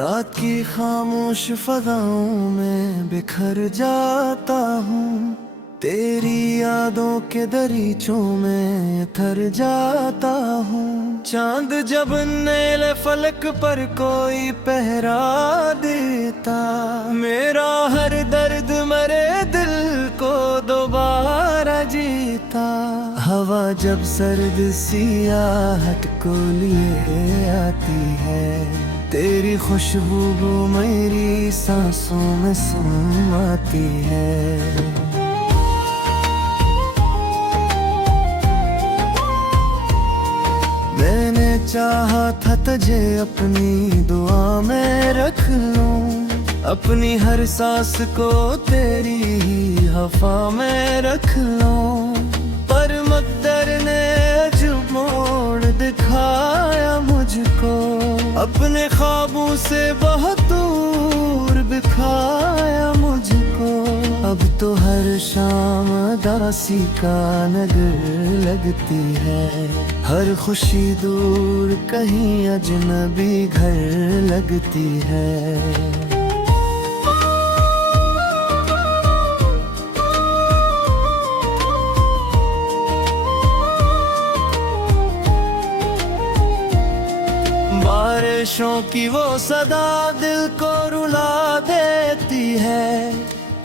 रात की खामोश फज़ाओं में बिखर जाता हूँ, तेरी यादों के दरीचों में थर जाता हूँ। चांद जब नीले फलक पर कोई पहरा देता, मेरा हर दर्द मरे दिल को दोबारा जीता। हवा जब सर्द सियाहट को लिए आती है, तेरी खुशबू मेरी सांसों में समाती है। मैंने चाहा था तुझे अपनी दुआ में रख लूं, अपनी हर सांस को तेरी ही हवा में रख लूं, पर मकदर ने अजब मोड़ दिखाया मुझको, अपने ख्वाबों से बहुत दूर बिठाया मुझको। अब तो हर शाम दासी का नजर लगती है, हर खुशी दूर कहीं अजनबी घर लगती है। बारिशों की वो सदा दिल को रुला देती है,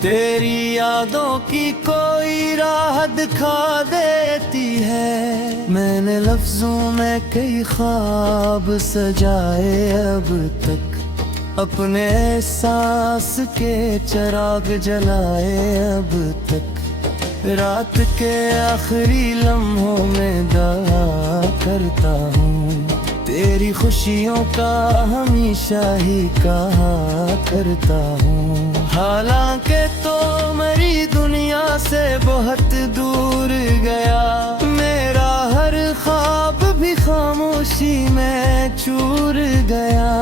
तेरी यादों की कोई राह दिखा देती है। मैंने लफ्जों में कई ख्वाब सजाए अब तक, अपने एहसास के चिराग जलाए अब तक। रात के आखिरी लम्हों में दुआ करता हूँ, तेरी खुशियों का हमेशा ही कहा करता हूँ। हालांकि तो मेरी दुनिया से बहुत दूर गया, मेरा हर ख्वाब भी खामोशी में चूर गया।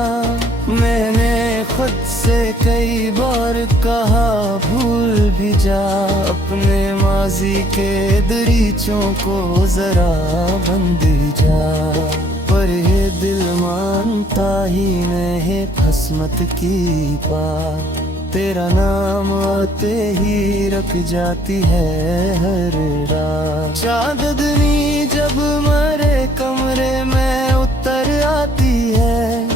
मैंने खुद से कई बार कहा भूल भी जा, अपने माजी के दरीचों को जरा बंद जा, पर ये दिल मानता ही नहीं किस्मत की बात। तेरा नाम आते ही रख जाती है हर रात। चांदनी जब मेरे कमरे में उतर आती है,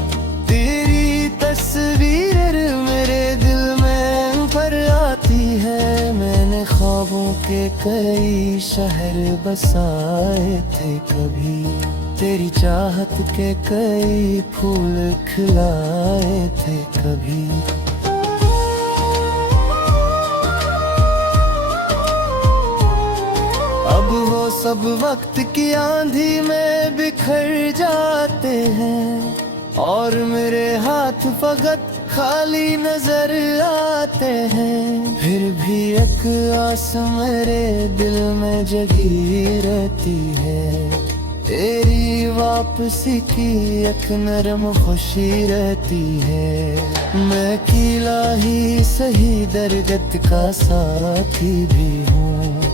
तेरी तस्वीर मेरे दिल में भर आती है। मैंने ख्वाबों के कई शहर बसाए थे कभी, तेरी चाहत के कई फूल खिलाए थे कभी। अब वो सब वक्त की आंधी में बिखर जाते हैं, और मेरे हाथ फकत खाली नजर आते हैं। फिर भी एक आस मेरे दिल में जगी रहती है, तेरी वापसी की एक नरम खुशी रहती है। मैं अकेला ही सही दर्द का साथी भी हूँ,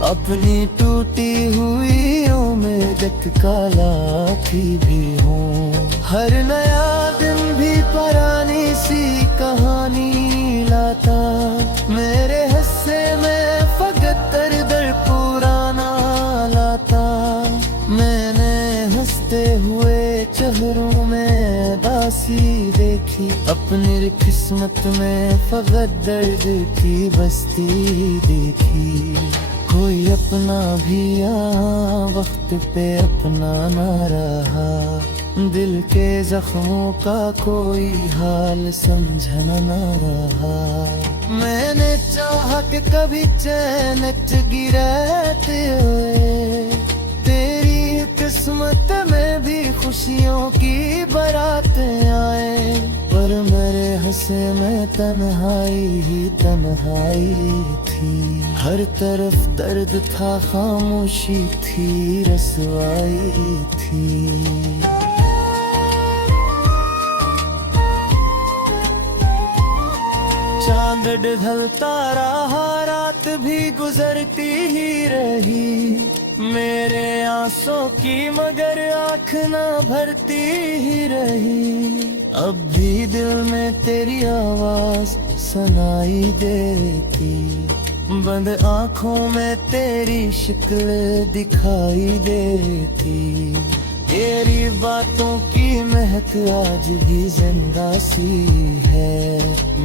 अपनी टूटी हुई उम्मीद का लाठी भी हूँ। हर नया दिन भी पुरानी सी कहानी लाता, मेरे हिस्से में फकत दर्द पुराना लाता। मैंने हंसते हुए चेहरों में दासी देखी, अपनी किस्मत में फकत दर्द की बस्ती देखी। कोई अपना भी यहाँ वक्त पे अपना ना रहा, दिल के जख्मों का कोई हाल समझना ना रहा। मैंने चाहा कि कभी चैन गिरते हुए, तेरी किस्मत में भी खुशियों की बारातें आए, पर मेरे हंसे में तन्हाई ही तन्हाई थी। हर तरफ दर्द था, खामोशी थी, रसवाई थी। चांद ढलता रहा, रात भी गुजरती ही रही, मेरे आंसू की मगर आँख ना भरती ही रही, अब भी दिल में तेरी आवाज सुनाई देती, बंद आँखों में तेरी शक्ल दिखाई देती, तेरी बातों की महक आज भी जिंदा सी है,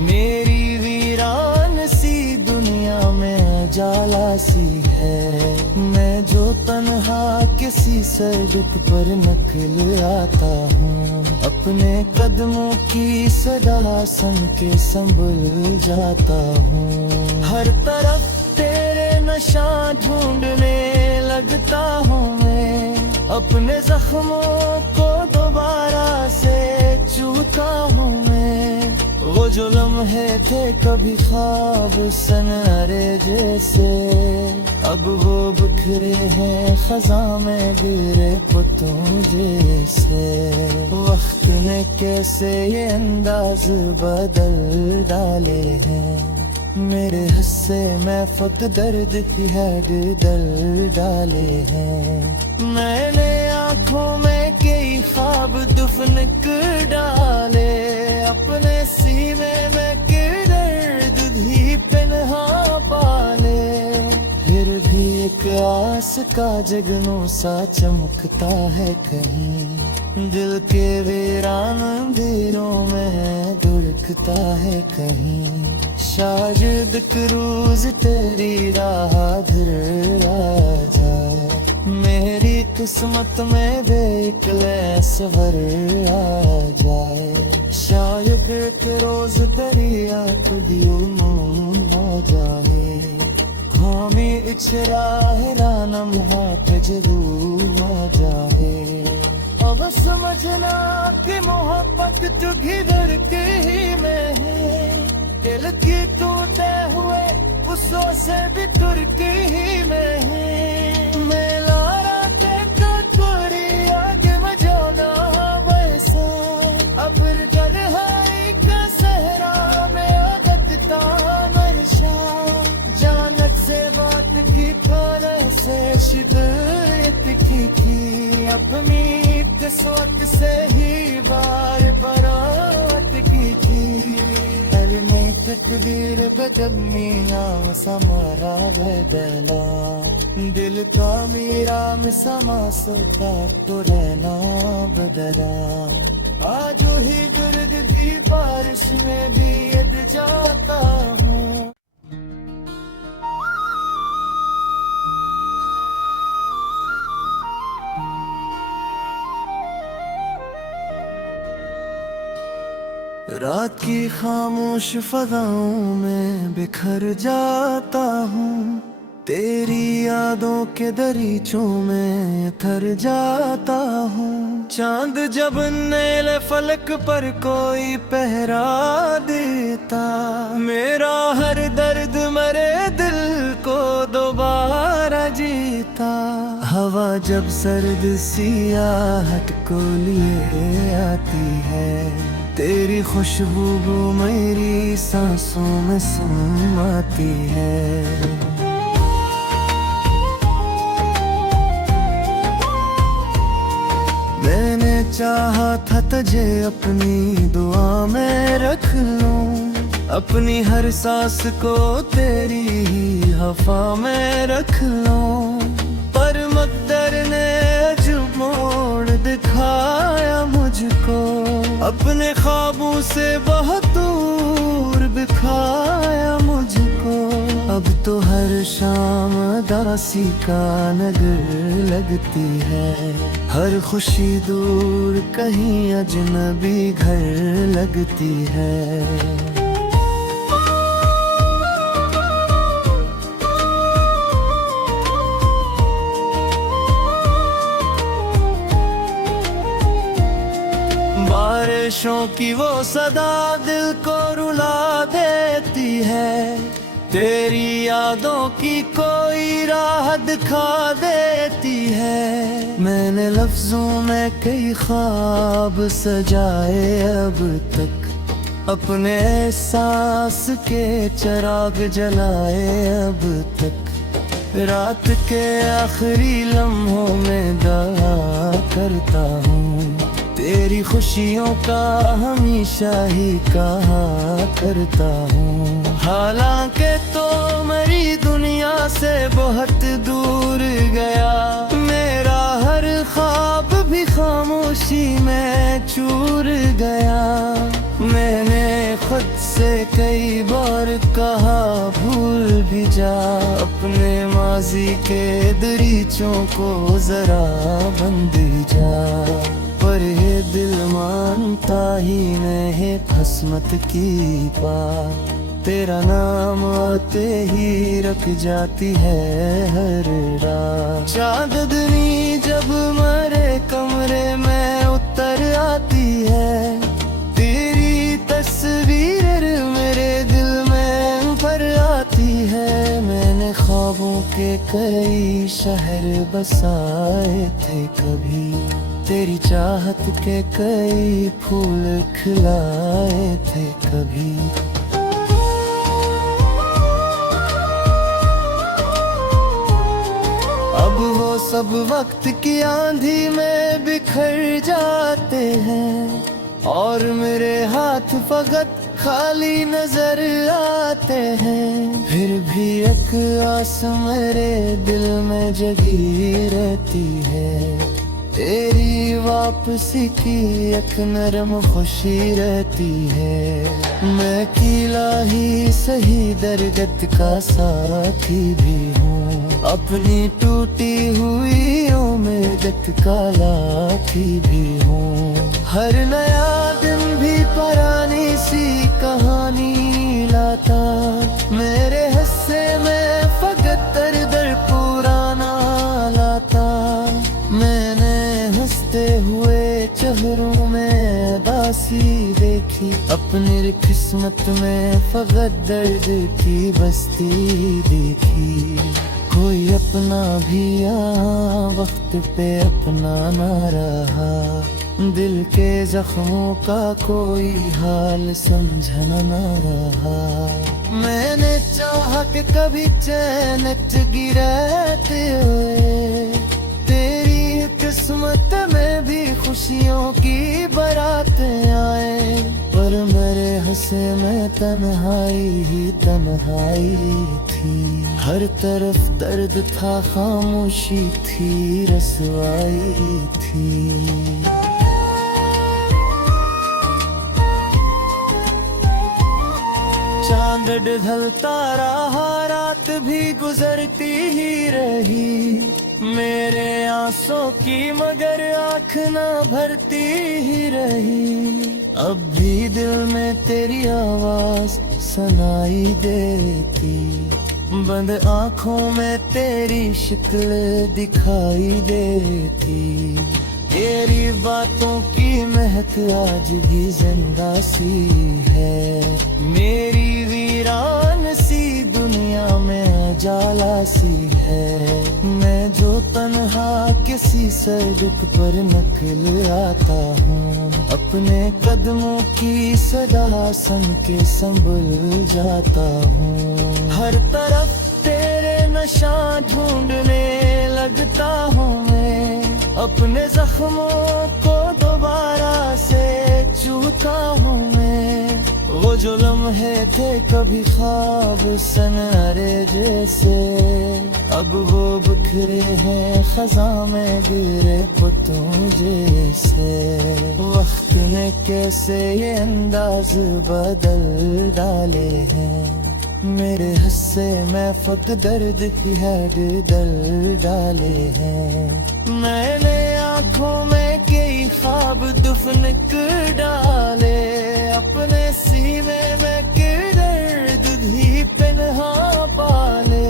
मेरी वीरान सी दुनिया में उजाला सी है, मैं जो तन्हा किसी सड़क पर निकल आता हूँ, अपने कदमों की सदा सुन के संभल जाता हूँ, हर तरफ तेरे नशा ढूंढने लगता हूँ मैं, अपने जख्मों को दोबारा से चूता हूँ मैं, वो जो लम्हे थे कभी ख्वाब सनरे जैसे, अब वो बिखरे हैं खज़ां में गिरे पुतों जैसे, वक्त ने कैसे ये अंदाज बदल डाले हैं, मेरे हिस्से में फक दर्द की हैड दल डाले हैं, मैंने आँखों में कई ख्वाब दफन कर डाले, अपने सीने में दर्द भी पन्हा पाले, फिर भी एक आस का जगनों सा चमकता है कहीं, दिल के वीरान अंधेरों में धुड़कता है कहीं, शायद एक रोज तेरी राह धर आ जाए, मेरी किस्मत में देख ले सवर आ जाए, शायद एक रोज तेरी आँख भी मून हो जाए, हामी इचराहरा नम्हात जरूर आ जाए, अब समझना कि मोहब्बत तो घिर के ही में है, दिल की टूटे हुए उसों से भी तुर्की ही में है, मैं लारा तेरा तुरी आगे मजाना वैसा, अब गलहाई का सहरा में आदत ता मरशा, जानत से बात की तरह से शिदत की अपनी किस्मत से ही बार बरात की थी, तकदीर बदलनी आम समारा बदला, दिल का मेरा में समा सकता तो रहना बदला, आज ही दर्द की बारिश में भी यद जाता हूँ। रात की खामोश फज़ाओं में बिखर जाता हूँ, तेरी यादों के दरीचों में थर जाता हूँ, चांद जब नीले फलक पर कोई पहरा देता, मेरा हर दर्द मरे दिल को दोबारा जीता, हवा जब सर्द सियाहट को लिए आती है, तेरी खुशबू मेरी सांसों में समाती है, मैंने चाहा था तुझे अपनी दुआ में रख लूं, अपनी हर सांस को तेरी ही हवा में रख लूं, पर मकदर ने अजब मोड़ दिखाया मुझको, अपने ख्वाबों से बहुत दूर बिखाया मुझको, अब तो हर शाम दासी का नगर लगती है, हर खुशी दूर कहीं अजनबी घर लगती है, बारिशों की वो सदा दिल को रुला देती है, तेरी यादों की कोई राह दिखा देती है, मैंने लफ्जों में कई ख्वाब सजाए अब तक, अपने एहसास के चिराग जलाए अब तक, रात के आखिरी लम्हों में दुआ करता हूँ, तेरी खुशियों का हमेशा ही कहा करता हूँ। हालांकि तो मेरी दुनिया से बहुत दूर गया, मेरा हर ख्वाब भी खामोशी में चूर गया। मैंने खुद से कई बार कहा भूल भी जा, अपने माजी के दरीचों को जरा बंदी जा, पर ये दिल मानता ही नहीं किस्मत की बात। तेरा नाम आते ही रख जाती है हर रात। चांदनी जब मेरे कमरे में उतर आती है, तेरी तस्वीर मेरे दिल में भर आती है। मैंने ख्वाबों के कई शहर बसाए थे कभी, तेरी चाहत के कई फूल खिलाए थे कभी। अब वो सब वक्त की आंधी में बिखर जाते हैं, और मेरे हाथ फकत खाली नजर आते हैं। फिर भी एक आस मेरे दिल में जगी रहती है, तेरी वापसी की एक नरम खुशी रहती है। मैं अकेला ही सही दर्द का साथी भी हूँ, अपनी टूटी हुई उम्मीद का लाठी भी हूँ। हर नया दिन भी पुरानी सी कहानी लाता, मेरे हिस्से में फकत दर्द पुराना लाता। मैंने हंसते हुए चेहरों में उदासी देखी, अपनी किस्मत में फकत दर्द की बस्ती देखी। कोई अपना भी यहाँ वक्त पे अपना ना रहा, दिल के जख्मों का कोई हाल समझना ना रहा। मैंने चाहा कि कभी चैन गिराते हुए, तेरी किस्मत में भी खुशियों की बारातें आए, पर मेरे हंसे में तन्हाई ही तन्हाई थी। हर तरफ दर्द था, खामोशी थी, रसवाई थी। चांद ढलता रहा, रात भी गुजरती ही रही, मेरे आंसू की मगर आँख न भरती ही रही। अब भी दिल में तेरी आवाज सुनाई देती, बंद आँखों में तेरी शक्ल दिखाई देती। तेरी बातों की महक आज भी जिंदा सी है, मेरी वीरान सी दुनिया में उजाला सी है। मैं जो तन्हा किसी सड़क पर निकल आता हूँ, अपने कदमों की सदा सुन के संभल जाता हूँ। हर तरफ तेरे नशा ढूंढने लगता हूँ मैं, अपने जख्मों को दोबारा से चूता हूँ मैं। वो जो लम्हे थे कभी ख्वाब सनरे जैसे, अब वो बिखरे हैं खज़ां में गिरे पुतों जैसे। वक्त ने कैसे ये अंदाज बदल डाले हैं, मेरे हिस्से में फक दर्द की हद दल डाले हैं। मैंने आँखों में कई ख्वाब दफन कर डाले, अपने सीने में दर्द भी पन्हा पाले।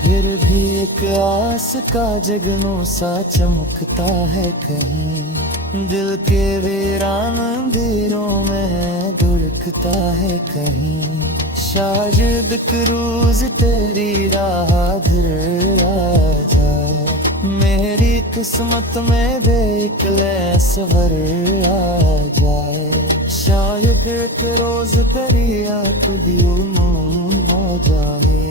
फिर भी एक आस का जगनों सा चमकता है कहीं, दिल के वीरान अंधेरों में धुड़कता है कहीं। शायद एक रोज तेरी राह फिर आ जाए, मेरी किस्मत में देख ले सवर आ जाए। शायद एक रोज तेरी आँख भी हो जाए,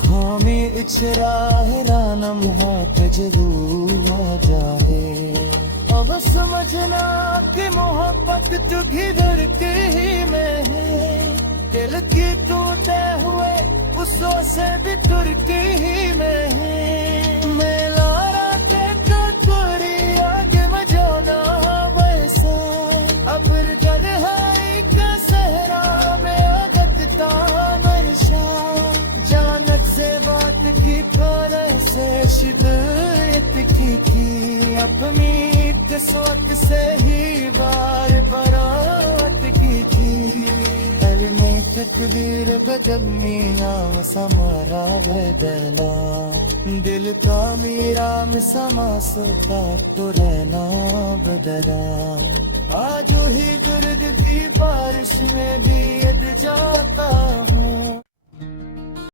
खामी इचराहरानम हाथ जरूर आ जाए। अब समझना कि मोहब्बत तो घिर के ही में है, दिल की टूटे हुए उसों से भी तुरकी ही में है। मैं लारा के कटोरी आगे मजाना वैसा, अब तन्हाई का सहरा में आगत नशा। जानत से बात की तरह से शिदत की अपनी किस्मत से ही बार बरात की थी। में तकदीर बदलनी नाम समारा बदला, दिल का मेरा में समा सकता तो रहना बदला। आज ही गुर्द की बारिश में भी अद जाता